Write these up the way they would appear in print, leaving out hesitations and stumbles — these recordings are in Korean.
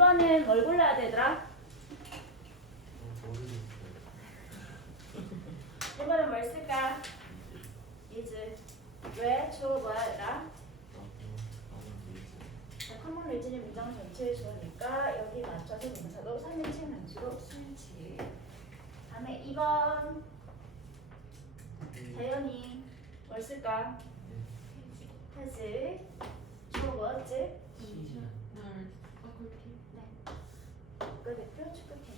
1번은 뭘 골라야 되더라? 1번은 뭘 쓸까? is. 왜? 주어 뭐야 얘들아? 커먼 리진이 문장 전체에 주어니까 여기 맞춰서 동사도 3인칭 단수로 수일치. 다음에 2번 대현이 뭘 쓸까? has. 주어 뭐였지? 네. 국가대표 축구팀.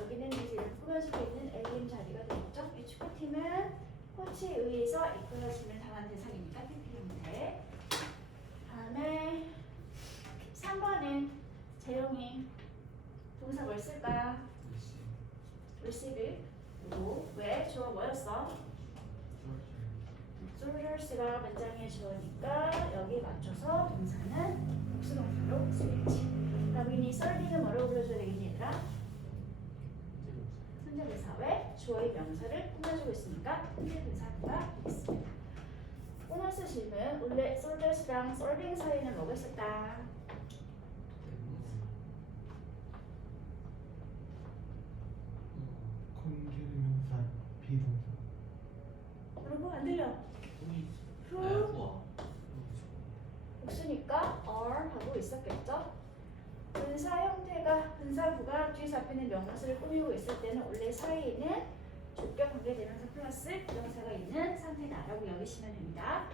여기는 이제 꾸며지고 있는 A님 자리가 되겠죠? 이 축구팀은 코치에 의해서 이끌어짐을 당한 대상이니까 PP 형태. 다음에 3번은 재영이 동사 뭘 쓸까? receive. 왜? 주어 뭐였어? soldiers가 문장의 주어니까 여기 맞춰서 동사는 복수동사로 쓰겠지. 그럼 이 썰딩은 뭐라고 불러줘야 되겠니 얘들아? 현재분사. 왜? 주어의 명사를 꾸며주고 있으니까 현재분사가 되겠습니다. 보너스 질문. 원래 soldiers랑 serving 사이는 뭐가 있었다? 관계대명사 비동사. 여러분 안 들려? who 복수니까 are 하고 있었겠죠? 분사 형태가 분사구가 뒤에서 앞에 있는 명사를 꾸미고 있을 때는 원래 사이에는 주격 관계대명사 플러스 부정사가 있는 상태다라고 여기시면 됩니다.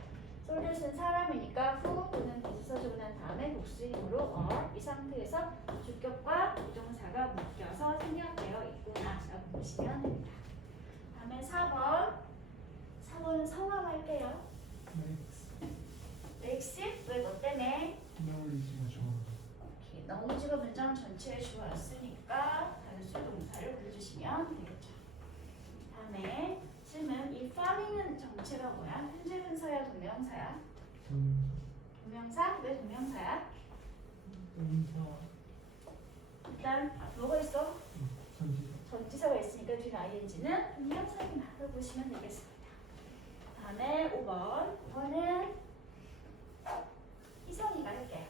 솔드스는 사람이니까 who 또는 비수 써주고 난 다음에 복수형으로 are 이 상태에서 주격과 부정사가 묶여서 생략되어 있구나라고 보시면 됩니다. 다음에 4번은 성함할게요. X 왜 뭐 때문에? knowledge가 좋아. 오케이. knowledge가 문장 전체에 주어였으니까 단수 동사를 불러주시면 되겠죠. 다음에 질문. 이 farming은 정체가 뭐야? 현재 분사야 동명사야? 동명사? 왜 동명사야? 동사. 일단 뭐가 있어? 전지사. 전치사가 있으니까 뒤에 ing는 동명사구나라고 보시면 되겠습니다. 다음에 5번은 희성이가 할게요.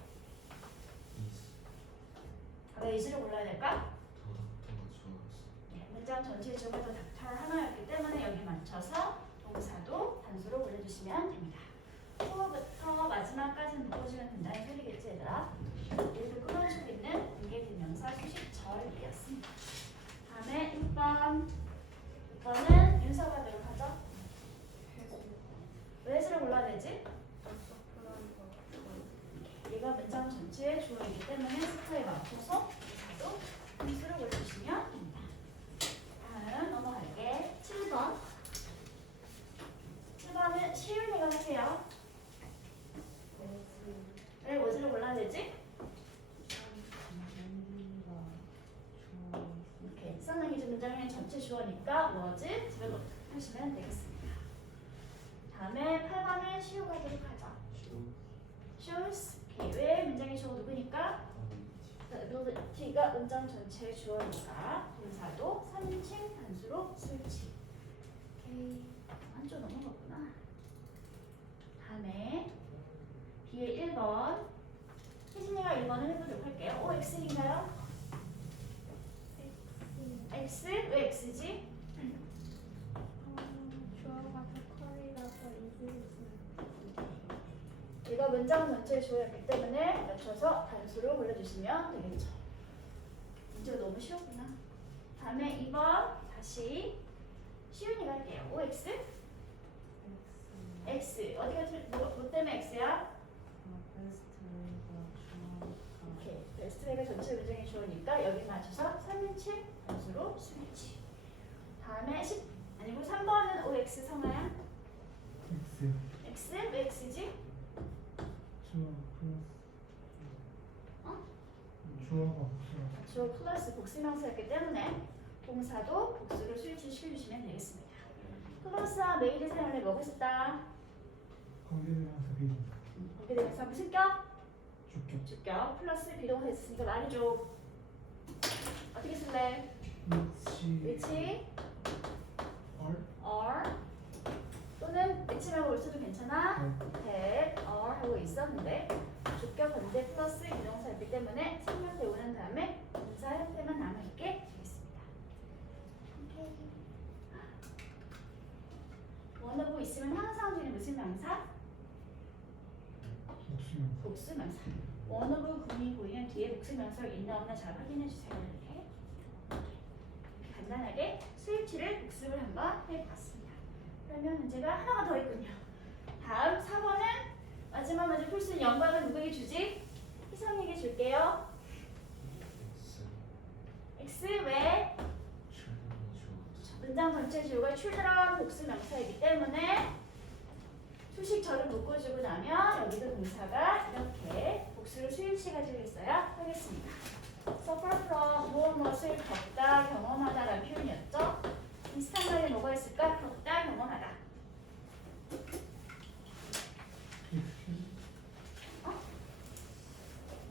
왜 is를 골라야 될까? 네, 문장 전체의 주어가 닥터 하나였기 때문에 여기 맞춰서 동사도 단수로 올려주시면 됩니다. 초부터 마지막까지 묶어주면 된다는 소리겠지 얘들아? 여기서 끊어주고 있는 관계대명사 수식절이었습니다. 다음에 6번은 윤서가 되도록 하죠. 왜 is를 골라야 되지? 얘가 문장 전체의 주어이기 때문에 스타에 맞춰서 동사도 단수를 올려주시면 됩니다. 다음 넘어갈게. 7번. 7번은 시윤이가 할게요. 왜 뭐지를 골라야 되지? 이렇게 쌍둥이 문장의 전체 주어니까 뭐지? 집어넣으시면 되겠습니다. 다음에 8번은 시우 가도록 하죠. shows. 왜 문장의 주어 누구니까? ability가 문장 전체의 주어니까 동사도 3인칭 단수로 쓸지. 오케이. 한쪽 넘어갔구나. 다음에 B의 1번. 혜진이가 1번을 해보도록 할게요. OX인가요? X? 왜 X지? 주어가 컬이라서 이거 문장 전체의 주어였기 때문에 맞춰서 단수로 골라주시면 되겠죠. 문제가 너무 쉬웠구나. 다음에 2번 다시 시윤이가 할게요. OX? X. 어디가 뭐 때문에 X야? 오케이. 베스트웨이가 전체 문장의 주어니까 여기 맞춰서 3인칭 단수로 쓰겠지. 다음에 3번은 OX 성아야? X. X? 왜 X지? 주어 플러스. 어? 주어가 복수라. 주어 플러스 복수명사였기 때문에 동사도 복수로 수일치시켜주시면 되겠습니다. 플러스와 메이드 사용을 뭐고 있었다? 관계대명사 비동사. 그렇게 되면서 무슨 격? 주격. 주격 플러스 비동사 있으니까 말해줘. 어떻게 쓸래? which are 또는 which 말고 올 수도 괜찮아. that are 하고 있었는데 주격 반대 플러스 비동사였기 때문에 생략 배우는 다음에 무슨 명사? 복수명사. 복수명사. 원어브 구문이 보이면 뒤에 복수명사가 있나 없나 잘 확인해 주세요. 이렇게 간단하게 스위치를 복습을 한번 해봤습니다. 그러면 문제가 하나가 더 있군요. 다음 4번은 마지막 문제 풀 수 있는 영광은 누구에게 주지? 희성이에게 줄게요. X 왜? 문장 전체 주어가 children 복수명사이기 때문에 수식절을 묶어주고 나면 여기도 동사가 이렇게 복수를 수일치가지고 있어야 하겠습니다. suffer from 무엇을 겪다, 경험하다라는 표현이었죠. 비슷한 말이 뭐가 있을까? 겪다, 경험하다.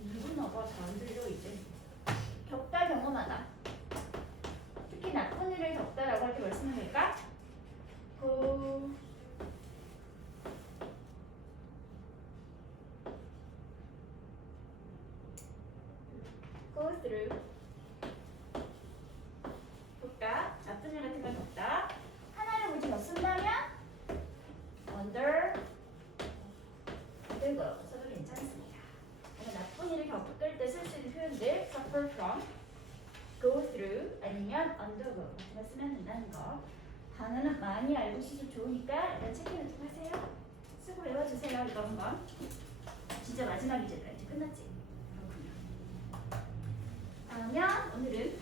누구나 봐, 잘안 들려 이제. 겪다, 경험하다. 특히 나쁜 일을 겪다라고 할 때 말씀을 될까? go through. 겪다, 나쁜 일 같은 걸 겪다. 하나를 굳이 더 쓴다면 undergo 써도 괜찮습니다. 오늘 나쁜 일을 겪을 때 쓸 수 있는 표현들 suffer from, go through 아니면 undergo 같은 거 쓰면 된다는 거. 단어는 많이 알고 있어서 좋으니까 일단 체크를 좀 하세요. 쓰고 외워주세요. 이거 한번. 진짜 마지막이죠. 이제 끝났지. 그러면 오늘은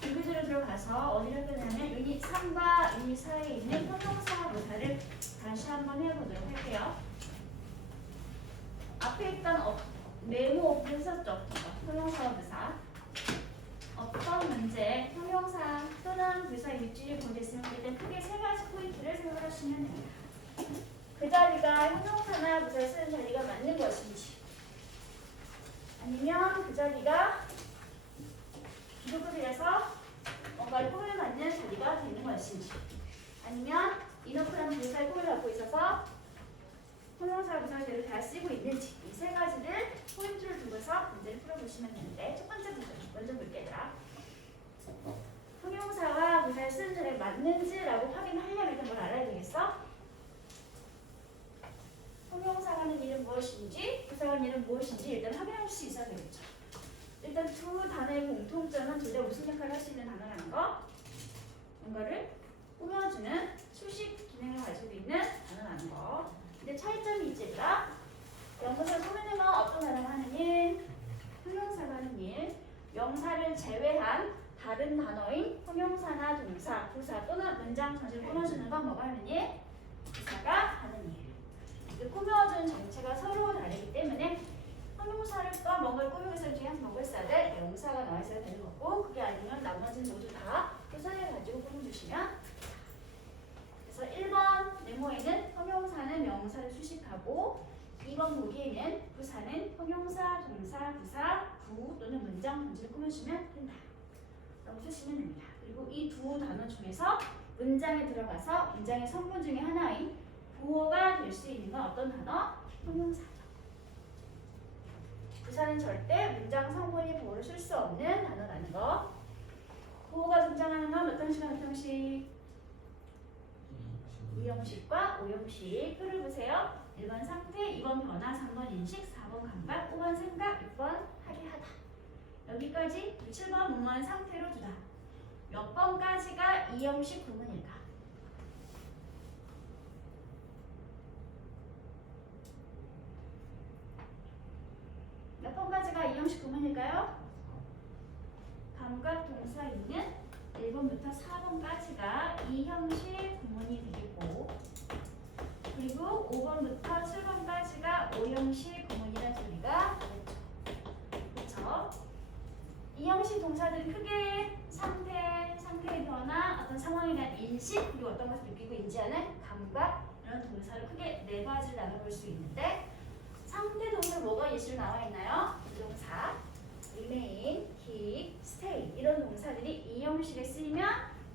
비교제로 들어가서 어디를 끝내면 유닛 3과 유닛 4에 있는 형용사 모사를 다시 한번 해보도록 할게요. 앞에 있던 메모 했었죠? 형용사와 부사. 어떤 문제, 형용사 또는 부사의 밑줄을 보냈으면 그때 크게 세 가지 포인트를 생각하시면 됩니다. 그 자리가 형용사나 부사를 쓰는 자리가 맞는 것인지, 아니면 그 자리가 기록글에서 뭔가를 꿈을 갖는 자리가 되는 것인지, 아니면 이너프라는 부사의 꿈을 갖고 있어서 형용사 부사를 제대로 잘 쓰고 있는지, 이 세 가지를 포인트를 두고서 문제를 풀어보시면 되는데, 첫 번째 문제 먼저 볼게요. 형용사와 부사를 쓰는 자리가 맞는지라고 확인하려면 일단 뭘 알아야 되겠어? 형용사가 하는 일은 무엇인지, 부사가 하는 일은 무엇인지 일단 확인할 수 있어야 되겠죠. 일단 두 단어의 공통점은 둘 다 무슨 역할을 할 수 있는 단어라는 거, 뭔가를 꾸며주는 수식 기능을 가지고 있는 단어라는 거. 근데 차이점이 있지 얘들아. 명사를 꾸미는 건 어떤 단어가 하는 일? 형용사가 하는 일. 명사를 제외한 다른 단어인 형용사나 동사, 부사 또는 문장 전체를 꾸며주는 건 뭐가 하는 일? 부사가 하는 일. 그 꾸며주는 정체가 서로 다르기 때문에 형용사를 또 뭔가를 꾸미고 있을 중에 뭐가 있어야 돼? 명사가 나와 있어야 되는 거고, 그게 아니면 나머지는 모두 다 부사를 가지고 꾸며주시면. 그래서 1번 네모에는 형용사는 명사를 수식하고 2번 보기에는 부사는 형용사, 동사, 부사, 부 또는 문장 전체를 꾸며주면 된다. 라고 쓰시면 됩니다. 그리고 이 두 단어 중에서 문장에 들어가서 문장의 성분 중에 하나인 부호가 될 수 있는 건 어떤 단어? 형용사죠. 부사는 절대 문장 성분이 부호를 쓸 수 없는 단어라는 거. 부호가 등장하는 건 몇 형식과 몇 형식? 2형식과 5형식. 표를 보세요. 1번 상태, 2번 변화, 3번 인식, 4번 감각, 5번 생각, 6번 하게 하다. 여기까지 7번 뭐뭐한 상태로 두다. 몇 번까지가 2형식 구문일까? 몇 번까지가 2형식 구문일까요? 감각 동사 있는 1번부터 4번까지가 2형식 구문이 되겠고, 그리고 5번부터 7번까지가 5형식 구문이라는 소리가 되겠죠. 그렇죠? 2형식 동사들은 크게 상태의 변화, 어떤 상황에 대한 인식, 그리고 어떤 것을 느끼고 인지하는 감각, 이런 동사를 크게 네 가지를 나눠볼 수 있는데, 상태 동사 뭐가 예시로 나와 있나요? 부동사, remain, keep, stay 이런 동사들이 2형식에 쓰이면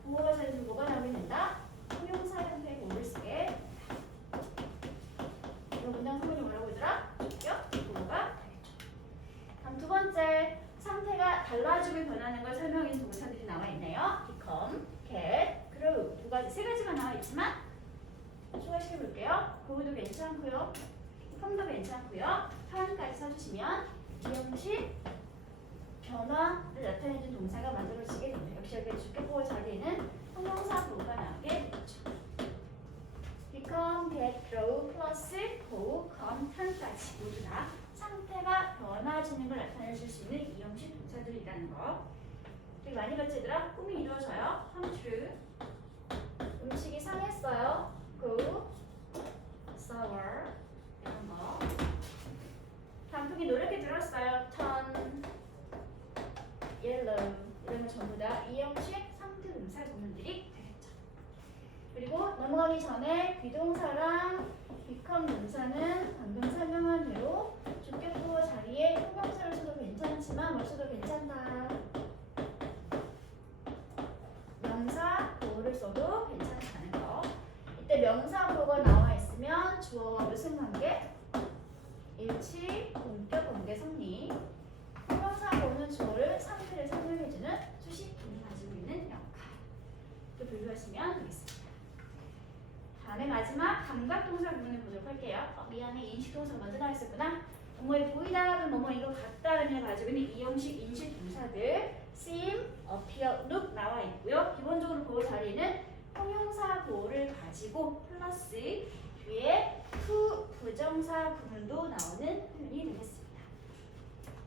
부호가 사에서 뭐가 나오게 된다? 형용사 형태의 부호를 쓰게 됩니다. 이거 문장 성분이 뭐라고 하더라? 주격 부호가 되겠죠. 다음 두 번째, 상태가 달라지고 변하는 걸 설명해 준 동사들이 나와 있네요. become, get, grow 두 가지, 세 가지가 나와 있지만 추가시켜볼게요. go도 괜찮고요. come도 괜찮고요. can까지 써주시면 비형식 변화를 나타내는 동사가 만들어지게 됩니다. 역시 여기 주격보호 자리에는 형용사 보호가 나오게 되죠. become, get, grow, 플러스 go, come, can까지 모두 다 상태가 변화지는 걸 나타내줄 수 있는 이형식 동사들이라는 거. 되게 많이 봤지 얘들아? 꿈이 이루어져요. come true. 음식이 상했어요. go, sour. 이런 거. 단풍이 노랗게 들었어요. turn, yellow. 이런 거 전부 다 이형식 상태 동사 구문들이 되겠죠. 그리고 넘어가기 전에 비동사랑 become 동사는 방금 설명한 대로 주격보호 자리에 형용사를 써도 괜찮지만 뭘 써도 괜찮다. 명사 보호를 써도 괜찮다는 거. 이때 명사 보호가 나와 있으면 주어와 무슨 관계? 일치, 본격 관계 성립. 형용사 보호는 주어를 상태를 설명해주는 수식문이 가지고 있는 역할. 또 분류하시면 되겠습니다. 다음에 마지막 감각동사 부분을 보도록 할게요. 미안해, 인식동사 먼저 나와 있었구나. 뭐뭐에 보이다는 뭐뭐 이거 같다를 가지고 있는 이형식 인식 동사들 seem, appear, look 나와 있고요. 기본적으로 보호 자리는 형용사 보호를 가지고 플러스 뒤에 to 부정사 부분도 나오는 표현이 되겠습니다.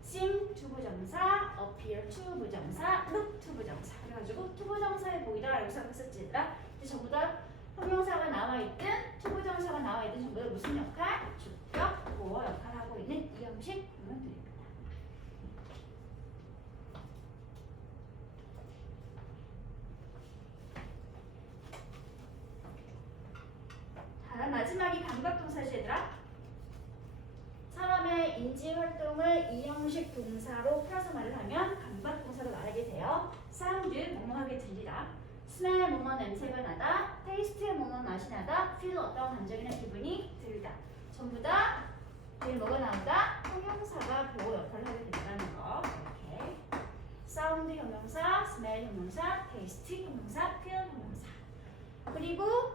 seem to 부정사, appear to 부정사, look to 부정사. 그래가지고 to 부정사에 보이다라고 생각했었지 얘들아. 전부 다 형용사가 나와 있든 to 부정사가 나와 있든 전부 다 무슨 역할? 주격, 보호 역할을 하고 있는 이형식 구문들입니다. 다음 마지막이 감각동사지 얘들아. 사람의 인지 활동을 이형식 동사로 풀어서 말을 하면 감각동사로 말하게 돼요. 사운드 뭐뭐하게 들리다, 스멜 뭐뭐 냄새가 나다, 테이스트 뭐뭐 맛이 나다, 필 어떤 감정이나 기분이 들다. 전부 다 뒤에 뭐가 나온다? 형용사가 보호 역할을 하게 된다는 거. 이렇게 사운드 형용사, 스멜 형용사, 테이스트 형용사, 필 형용사. 그리고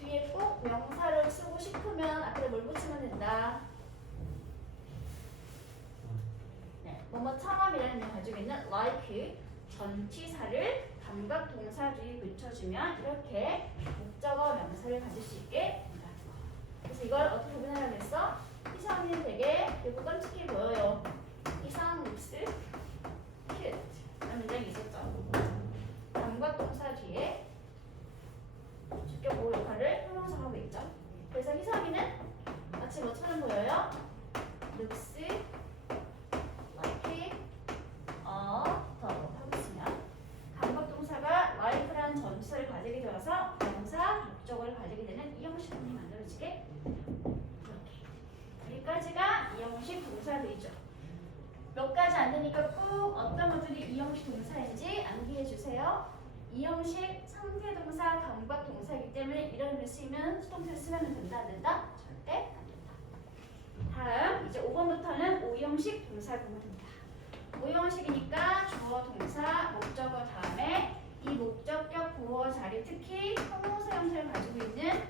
뒤에 꼭 명사를 쓰고 싶으면 앞에 뭘 붙이면 된다? 네, 뭐뭐처럼이라는 의미 가지고 있는 like 전치사를 감각 동사 뒤에 붙여주면 이렇게 목적어 명사를 가질 수 있게 된다. 그래서 이걸 어떻게 구분하라고 했어? 이상은 되게 예쁘고 깜찍해 보여요. 이상 looks cute. 이런 문장이 있었죠. 감각 동사 뒤에 주격 보호 역할을 형용사가 하고 있죠. 그래서 희성이는 마치 뭐처럼 보여요? looks like 더 하고 있으면 감각동사가 like라는 전치사를 가지게 되어서 명사, 목적어를 가지게 되는 이형식 구문이 만들어지게 이렇게. 여기까지가 이형식 동사들이죠. 몇 가지 안 되니까 꼭 어떤 것들이 이형식 동사인지 암기해 주세요. 이형식 상태동사, 감각동사이기 때문에 이런 의미를 쓰면 수동태를 쓰면 된다 안 된다? 절대 안 된다. 다음 이제 5번부터는 오형식 동사 구문입니다. 오형식이니까 주어, 동사, 목적어 다음에 이 목적격 보호 자리 특히 형용사 형태를 가지고 있는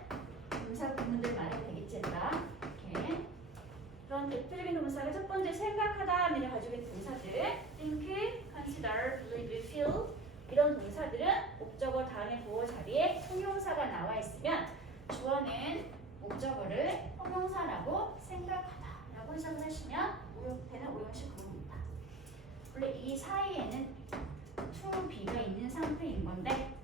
동사 구문들 말하면 되겠지 얘들아. 이렇게 그런 대표적인 동사가 첫 번째 생각하다 미를 가지고 있는 동사들 think, consider, believe, feel 이런 동사들은 목적어 다음에 보호 자리에 형용사가 나와 있으면 주어는 목적어를 형용사라고 생각하다 라고 해석을 하시면 되는 오형식 구문입니다. 원래 이 사이에는 to be가 있는 상태인 건데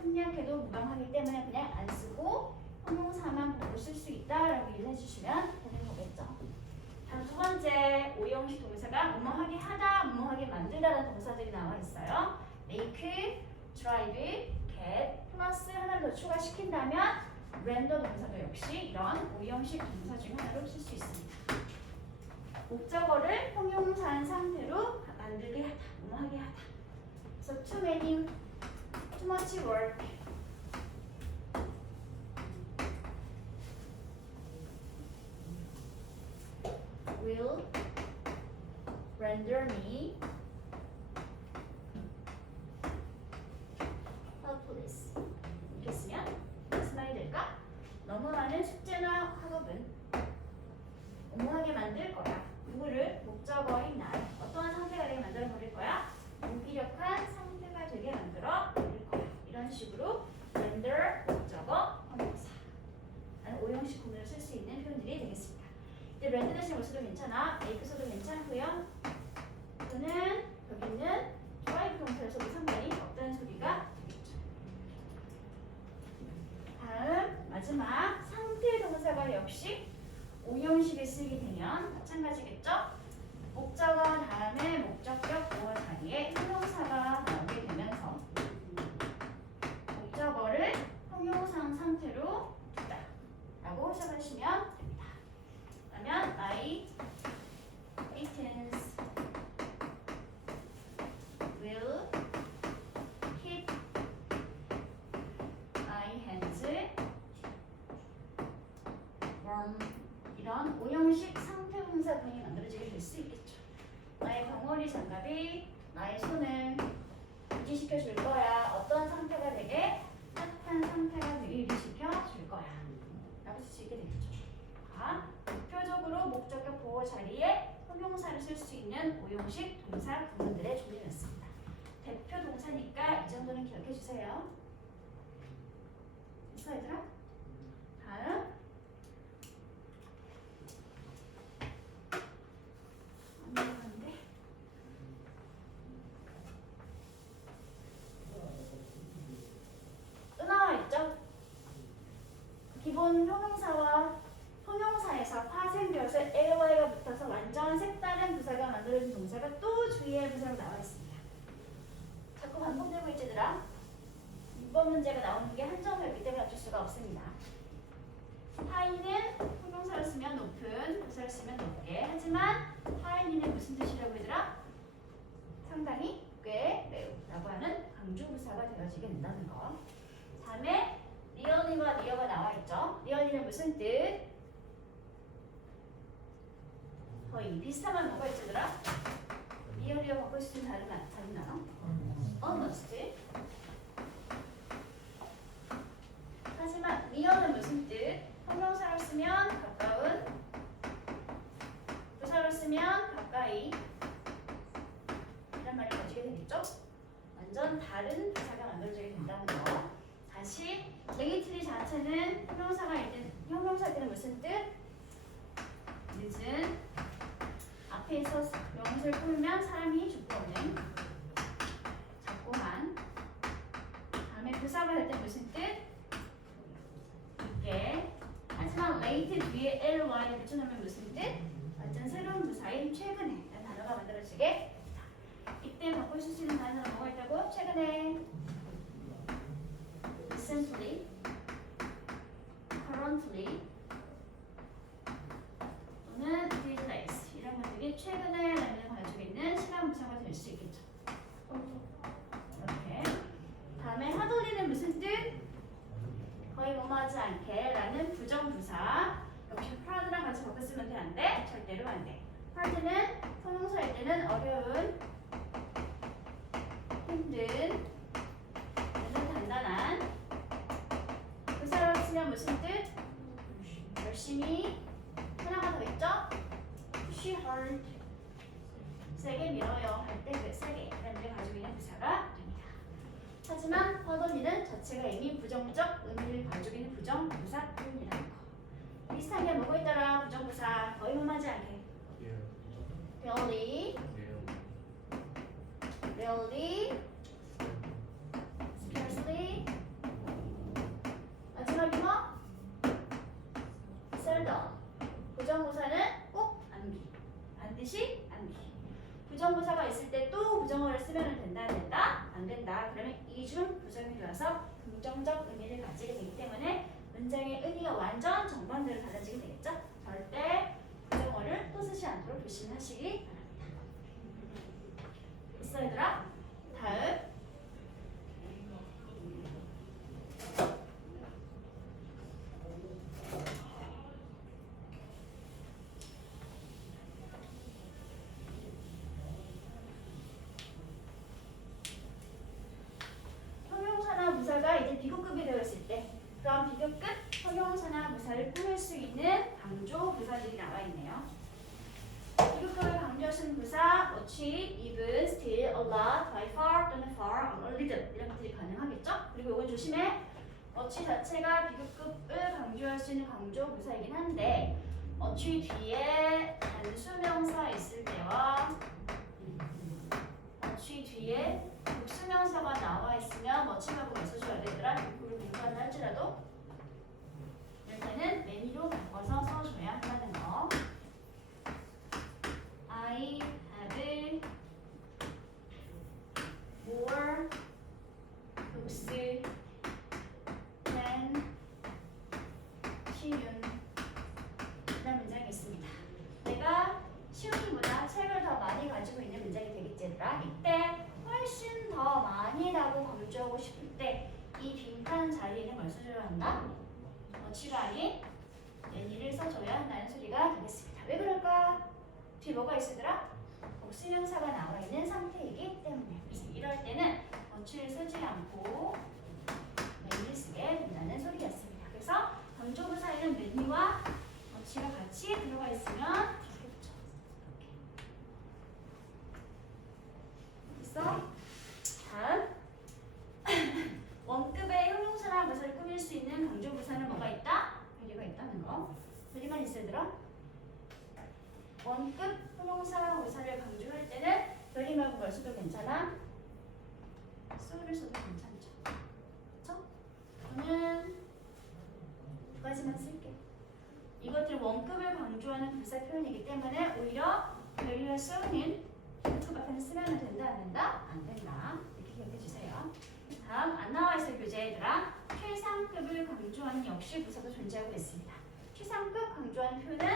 생략해도 무방하기 때문에 그냥 안 쓰고 형용사만 보고 쓸 수 있다라고 이해해 주시면 되는 거겠죠. 다음 두 번째 오형식 동사가 뭐뭐하게 하다, 뭐뭐하게 만들다라는 동사들이 나와 있어요. make, drive, get 플러스 하나를 더 추가시킨다면 render 동사도 역시 이런 오형식 동사 중 하나로 쓸 수 있습니다. 목적어를 형용사한 상태로 만들게 하다, 뭐뭐하게 하다. 그래서 too many, too much work will render me helpless. 이렇게 쓰면 무슨 말이 될까? 너무 역시 오형식을 쓰게 되면 마찬가지겠죠? 목적어 다음에 목적격 보호 자리에 형용사가 나오게 되면서 목적어를 형용사 상태로 두다 라고 해석하시면 됩니다. 그러면 my acquaintance will keep my hands warm. 이런 오형식 상태 분사분이 만들어지게 될 수 있겠죠. 나의 벙어리 장갑이 나의 손을 유지시켜 줄 거야. 어떤 상태가 되게? 따뜻한 상태가 되게 유지시켜 줄 거야. 라고 쓸 수 있게 되겠죠. 자, 대표적으로 목적격 보호 자리에 형용사를 쓸 수 있는 오형식 동사 구문들의 종류였습니다. 대표 동사니까 이 정도는 기억해 주세요. 됐어 얘들아? 다음 또 나와 있죠? 기본 형용사와 형용사에서 파생되어서 ly가 붙어서 완전 색다른 부사가 만들어진 동사가 또 주의해야 할 부사로 나와 있습니다. 자꾸 반복되고 있지들아. 이번 문제가 나오는 게 한정이었기 때문에 어쩔 수가 없습니다. 하이는 형용사를 쓰면 높은, 부사를 쓰면 높게. 하지만 하이는 무슨 뜻이라고 얘들아? 상당히, 꽤, 매우 라고 하는 강조부사가 되어지게 된다는 거. 다음에 리얼리와 리어가 나와 있죠. 리얼리는 무슨 뜻? 거의 비슷한 뭐가 있지더라? 리얼리어 바꿀 수 있는 다른 단어? almost. 하지만 리얼은 무슨 뜻? 형용사를 쓰면 가까운, 부사를 쓰면 가까이 이란 말이 가지게 되겠죠? 완전 다른 부사가 만들어지게 된다는 거. 다시 lately 자체는 형용사일 때는 무슨 뜻? 늦은 앞에 있어 명사를 풀면 사람이 죽고 없는 작고 한. 다음에 부사가 할 때 무슨 뜻? 있게. 하지만 late 뒤에 ly를 붙여놓으면 무슨 뜻? 완전 새로운 부사인 최근에 라는 단어가 만들어지게 됩니다. 이때 바꿀 수 있는 단어는 뭐가 있다고? 최근에 recently, currently 또는 these days 이런 것들이 최근에 라는 가지고 있는 시간 부사가 될 수 있겠죠. 이렇게. 다음에 hardly는 무슨 뜻? 거의 뭐뭐하지 않게 라는 부정부사. 역시 hard랑 같이 바꿔 쓰면 돼? 안 돼? 절대로 안 돼. hard는 형용사일 때는 어려운, 힘든, 단단한. 부사로 쓰면 무슨 뜻? 열심히. 하나가 더 있죠? She hard. 세게 밀어요 할 때 그 세게 라는 의미를 가지고 있는 부사가 됩니다. 하지만 hardly는 자체가 이미 부정적 의미를 가지고 있는 부정부사뿐이라는 거. 비슷한 게 뭐가 있더라? 부정부사 거의 뭐하지 않게. Really, really, scarcely. 마지막이 뭐? seldom. 부정부사는 꼭 암기. 반드시 암기. 부정부사가 있을 때 또 부정어를 쓰면 된다, 안 된다? 안 된다. 그러면 이중 부정이 들어서 긍정적 의미를 가지게 되기 때문에 문장의 의미가 완전 정반대로 달라지게 되겠죠? 절대 부정어를 또 쓰지 않도록 조심하시기 바랍니다. 있어 얘들아? 다음. 형용사나 부사가 이제 비교급이 되어 있을 때 그럼 비교급 형용사나 부사를 꾸밀 수 있는 강조 부사들이 나와 있네요. 비교급을 강조하시는 부사 much, even, still, a lot, by far 또는 far, a little 이런 것들이 가능하겠죠? 그리고 이건 조심해. much 자체가 비교급을 강조할 수 있는 강조 부사이긴 한데 much 뒤에 단수명사 있을 때와 much 뒤에 복수명사가 나와 있으면 much라고 써줘야 되더라. 그리고 공부한다 할지라도 이럴 때는 many로 바꿔서 써줘야 한다는 거. I have more books than 시윤. 이런 문장이 있습니다. 내가 시윤이보다 책을 더 많이 가지고 있는 문장이 되겠지 얘들아. 이때 훨씬 더 많이라고 강조하고 싶을 때 이 빈칸 자리에는 뭘 써줘야 한다? 어치가 아닌 any를 써줘야 한다는 소리가 되겠습니다. 왜 그럴까? 뒤에 뭐가 있으더라? 복수명사가 나와 있는 상태이기 때문에. 그래서 이럴 때는 어치를 쓰지 않고 any를 쓰게 된다는 소리였습니다. 그래서 강조부사에는 many와 어치가 같이 들어가 있으면 좋겠죠. 이렇게. 있어? 다음. 원급의 형용사나 부사를 꾸밀 수 있는 강조부사는 뭐가 있다? 별이가 있다는 거. 별이만 있으더라? 원급 형용사와 부사를 강조할 때는 별이 말고 뭘 써도 괜찮아? so를 써도 괜찮죠. 그쵸? 저는 두 가지만 쓸게. 이것들 원급을 강조하는 부사 표현이기 때문에 오히려 별이와 so는 원급 앞에는 쓰면 된다 안 된다? 안 된다. 이렇게 기억해 주세요. 다음 안 나와 있을 교재 얘들아. 최상급을 강조하는 역시 부사도 존재하고 있습니다. 최상급 강조하는 표현은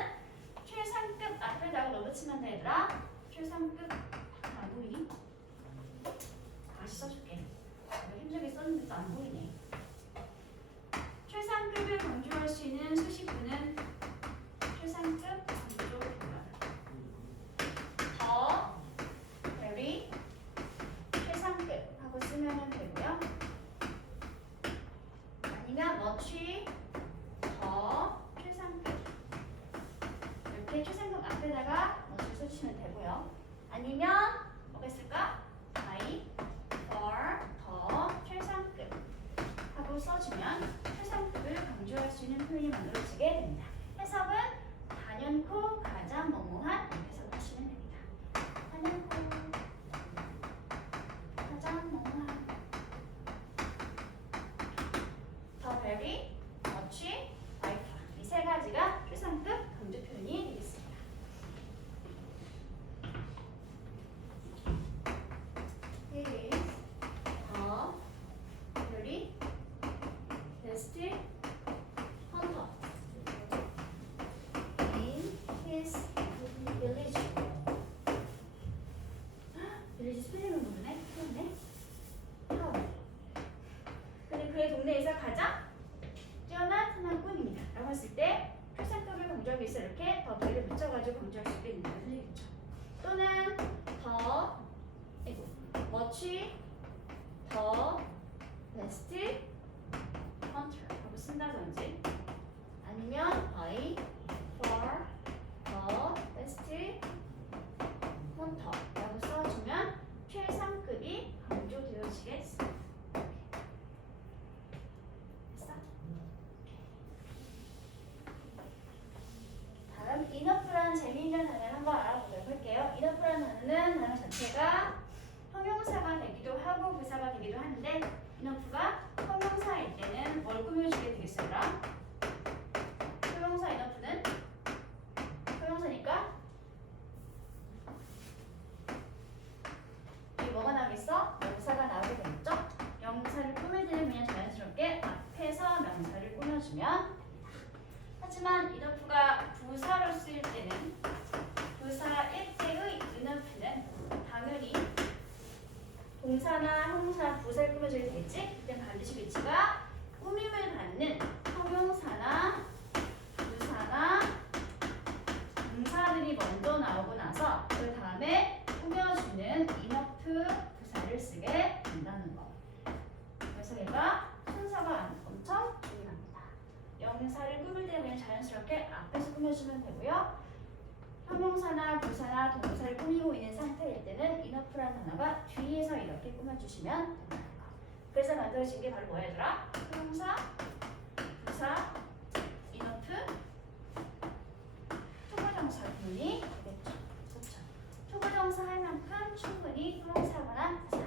최상급 앞에다가 넣어붙이면 돼 얘들아. 최상급 안 보이니? 다시 써줄게. 내가 힘들게 썼는데도 안 보이네. 최상급을 강조할 수 있는 수식구는 최상급 강조 표현. 더, very, 최상급 하고 쓰면 되고요. 아니면 much, 더, 최상급 이렇게 최상급 앞에다가 much를 써주시면 되고요. 아니면 뭐가 있을까? by, for, 더, 최상급 하고 써주면 최상급을 강조할 수 있는 표현이 만들어지게 됩니다. 해석은 단연코 가장 뭐뭐한 이렇게 해석하시면 됩니다. 단연코 가장 뭐뭐한 더 very, much, by far 이 세 가지가 최상급 강조 표현이 되겠습니다. It is 더 very best hunter in his village. village 스펠링을 모르네? 그렇네. 근데 그의 동네에서 가장 뛰어난 사냥꾼입니다. 라고 했을 때 최상급을 강조하기 위해서 이렇게 더 별을 붙여가지고 강조할 수도 있는 거죠. 또는 더 much, 더 best hunter 하고 쓴다든지 아니면 by far the best hunter 라고 써주면 최상급이 강조되어지겠습니다. 됐어? 다음 enough라는 재미있는 단어를 한번 알아보도록 할게요. enough라는 단어는 단어 자체가 형용사가 되기도 하고 부사가 되기도 하는데 enough가 형용사일 때는 뭘 꾸며주게 되겠어요? 형용사 enough는 형용사니까 이게 뭐가 나오겠어? 명사가 나오게 되겠죠? 명사를 꾸밀 때는 그냥 자연스럽게 앞에서 명사를 꾸며주면 됩니다. 하지만 enough가 부사로 쓰일 때는 부사일 때의 enough는 당연히 동사나 형용사, 부사를 꾸며줘야 되겠지? 그때 반드시 위치가 꾸밈을 받는 형용사나 부사나 동사들이 먼저 나오고 나서 그 다음에 꾸며주는 enough 부사를 쓰게 된다는 거. 그래서 얘가 순서가 엄청 중요합니다. 명사를 꾸밀 때 그냥 자연스럽게 앞에서 꾸며주면 되고요. 형용사나 부사나 동사를 꾸미고 있는 상태일 때는 enough라는 단어가 뒤에서 이렇게 꾸며주시면 된다는 거. 그래서 만들어진 게 바로 뭐야 얘들아? 형용사, 부사, enough, 투부정사 구문이 되겠죠. 그렇죠. 투부정사 할 만큼 충분히 형용사거나 부사.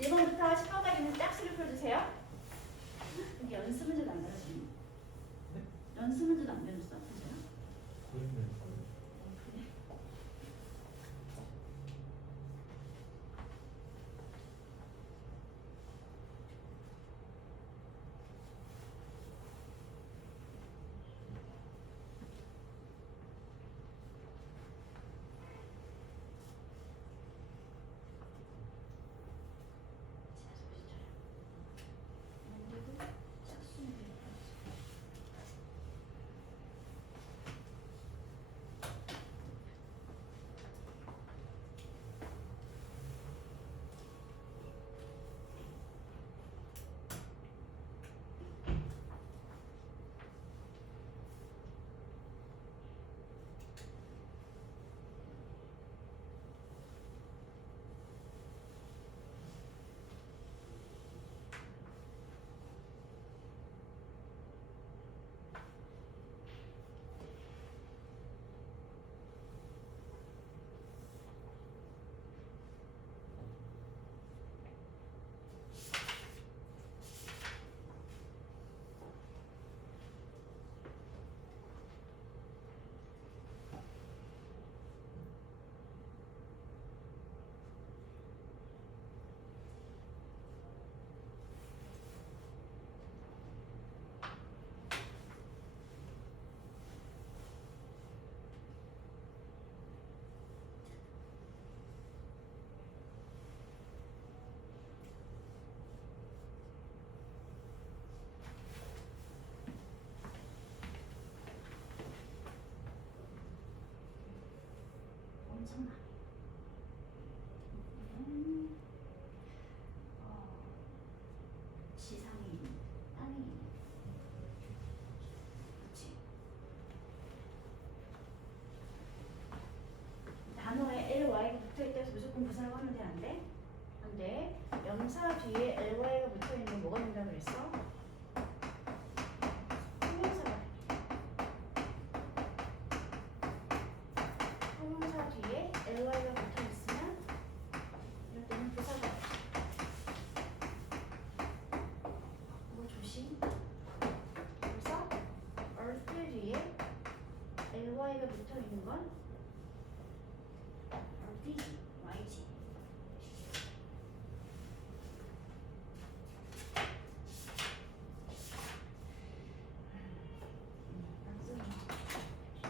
1번부터 10번까지는 짝수를 풀어주세요. 여기 연습 문제도 안 가르치니? 네? 연습 문제도 안 배웠어? 문제야? 고른 거 있고요. 그래. 엄청나. 지상이 땅이 그렇지. 단어에 ly가 붙어있다 해서 무조건 부사라고 하면 돼? 안 돼? 안 돼. 명사 뒤에 ly가 붙어있는 건 뭐가 된다고 그랬어? 형용사가 돼. 형용사 뒤에 ly가 붙어있으면 이럴 때는 부사가 돼. 뭐 조심. 그래서 earth 뒤에 ly가 붙어있는 건 earth이지, y지.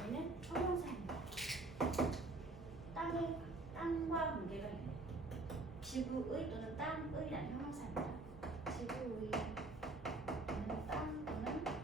얘는 형용사입니다. 땅과 관계가 있는 지구의 또는 땅의라는 형용사입니다. 지구의 또는 땅 또는 흙의.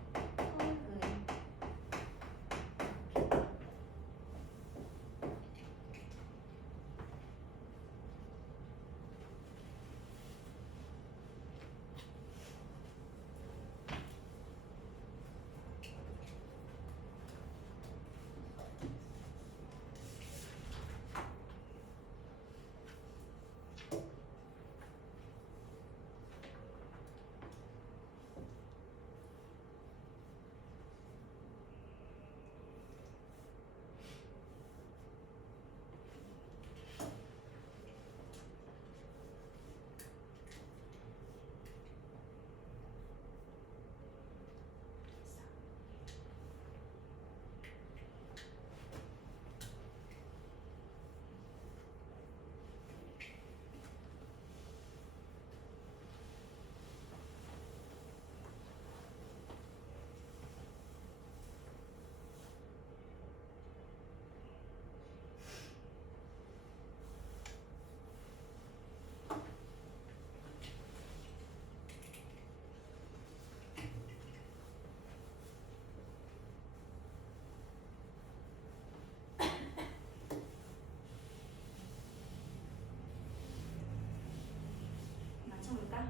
맞춰볼까?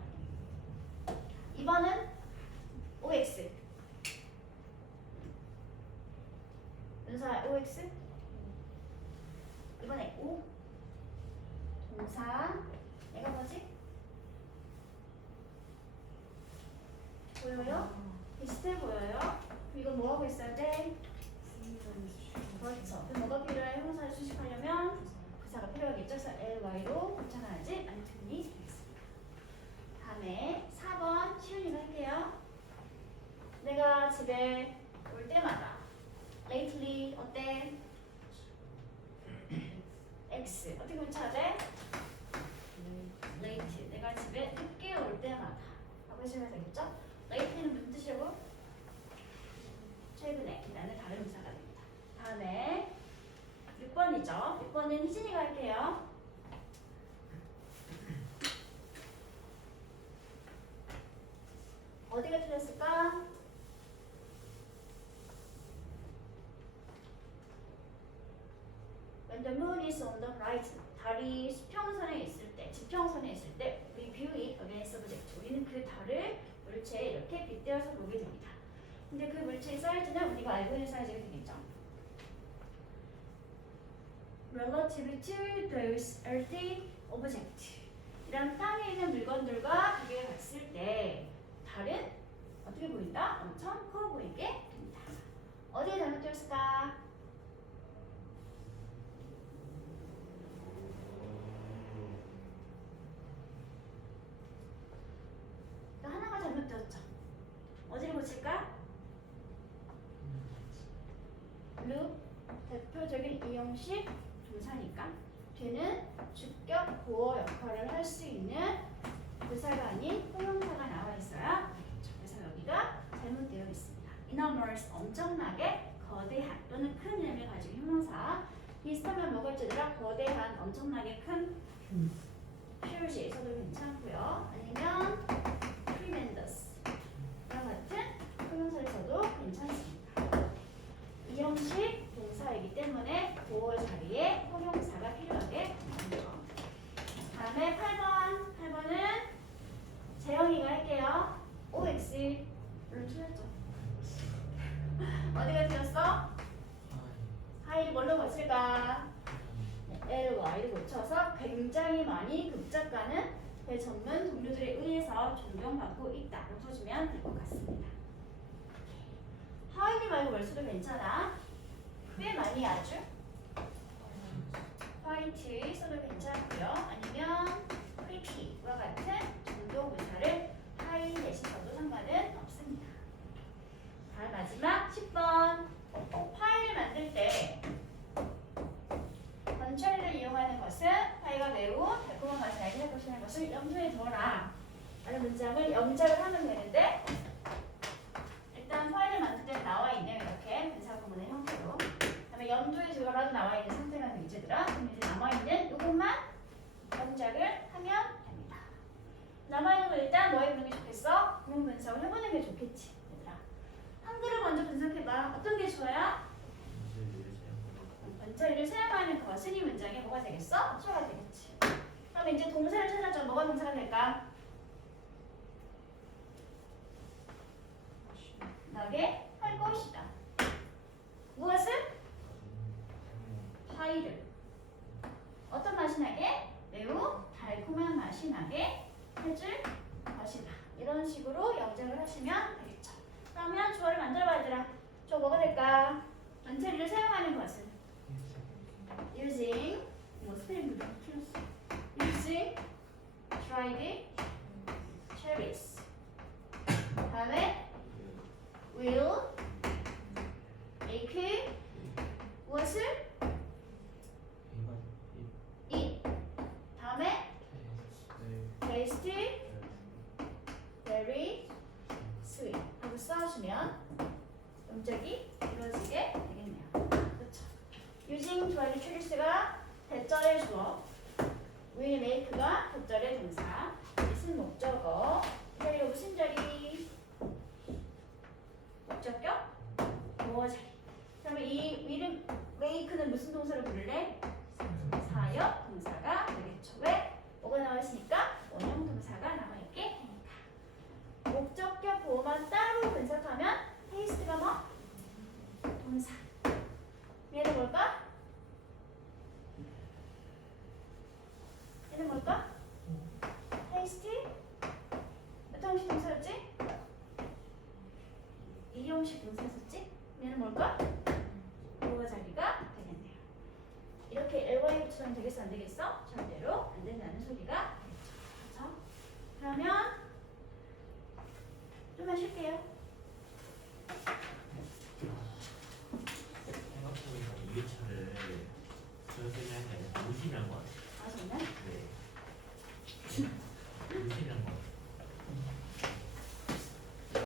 2번은 OX. 연사 OX. 이번에 O. 동사. 얘가 뭐지? 보여요? 비슷해 보여요? 이건 뭐 하고 있어야 돼? 그렇죠. 그럼 뭐가 필요해? 형용사를 수식하려면 부사가 필요하겠죠? 그래서 ly로 붙여놔야지. 아니, 하시면 되겠죠? lately는 무슨 뜻이라고? 최근에 라는 다른 의사가 됩니다. 다음에 6번이죠. 6번은 희진이가 할게요. 어디가 틀렸을까? When the moon is on the horizon, 달이 수평선에 있을 때, 지평선에 있을 때, we view it against object. 우리는 그 달을 물체에 이렇게 빗대어서 보게 됩니다. 근데 그 물체의 사이즈는 우리가 알고 있는 사이즈가 되겠죠. Relative to those earthly objects. 이런 땅에 있는 물건들과 비교해 봤을 때 달은 어떻게 보인다? 엄청 커 보이게 됩니다. 어디에 잘못되었을까? 또 하나가 잘못되었죠. 어디를 고칠까? loop 대표적인 이형식 동사니까 뒤는 주격 보어 역할을 할 수 있는 부사가 아닌 형용사가 나와 있어요. 그래서 여기가 잘못되어 있습니다. enormous 엄청나게 거대한 또는 큰 의미를 가지고 형용사 비슷하면 뭐가 있지 얘들아? 거대한 엄청나게 큰 huge 써도 괜찮고요. 아니면 tremendous 이와 같은 형용사를 써도 괜찮습니다. 이 형식 동사이기 때문에 보어 자리에 형용사가 필요하게 됩니다. 다음에 8번은 재영이가 할게요. OX 물론 틀렸죠. 어디가 틀렸어? 하이를 뭘로 고칠까? LY를 고쳐서 굉장히 많이 급작가는 대전문 동료들에 의해서 존경받고 있다고 써주면 될 것 같습니다. 하이리 말고 뭘 써도 괜찮아. 꽤 많이 아주 화이트 써도 괜찮고요. 아니면 pretty와 같은 정도 부사를 하이 대신 써도 상관은 없습니다. 다음 마지막 10번 파일을 만들 때 건처리를 이용하는 것은 파이가 매우 달콤한 맛을 알게 할 것이라는 것을 염두에 두어라 라는 문장을 염작을 하면 되는데 일단 파일을 만들 때 나와 있네요. 이렇게 분사 구문의 형태로. 그다음에 염두에 두어라도 나와 있는 상태가 되겠지더라. 그럼 이제 남아 있는 이것만 염작을 하면 됩니다. 남아 있는 거 일단 뭐 해보는 게 좋겠어? 구문 분석을 해보는 게 좋겠지, 얘들아. 한글을 먼저 분석해봐. 어떤 게 좋아요? 원처리를 사용하는 것은 이 문장에 뭐가 되겠어? 수가 되겠지. 그럼 이제 동사를 찾아줘. 뭐가 동사가 될까? 나게 할 것이다. 무엇을? 파이를. 어떤 맛이 나게? 매우 달콤한 맛이 나게 해줄 것이다. 이런 식으로 영작을 하시면 되겠죠. 그러면 주어를 만들어봐야 되라. 저 뭐가 될까? 원처리를 사용하는 것은 using 뭐 스펠링 좀 틀렸어. using dried cherries. 다음에 will make 무엇을? eat. 다음에 taste very sweet 하고 써주면 음적이 이루어지게 되겠네요. 그렇죠. using dried cherries가 대절의 주어, will make가 격절의 동사, it은 목적어, 이 자리가 무슨 자리? 목적격? 보어 자리. 그러면 이 will은 make는 무슨 동사를 부를래? 사역 동사가 되겠죠. 왜? 뭐가 나와 있으니까 원형 동사가 나와 있게 되니까. 목적격 보어만 따로 분석하면 taste가 뭐? 동사. 얘는 뭘까? 얘는 뭘까? taste? 몇 형식 동사였지? 이 형식 동사였지? 얘는 뭘까? 보어 자리가 되겠네요. 이렇게 LY 붙이면 되겠어 안 되겠어? 절대로 안 된다는 소리가 되겠죠. 그렇죠? 그러면 좀만 쉴게요. 생각해보니까 이 차를 저녁에 할 때 무신한 것 같아요. 아 정말? 네. 무신한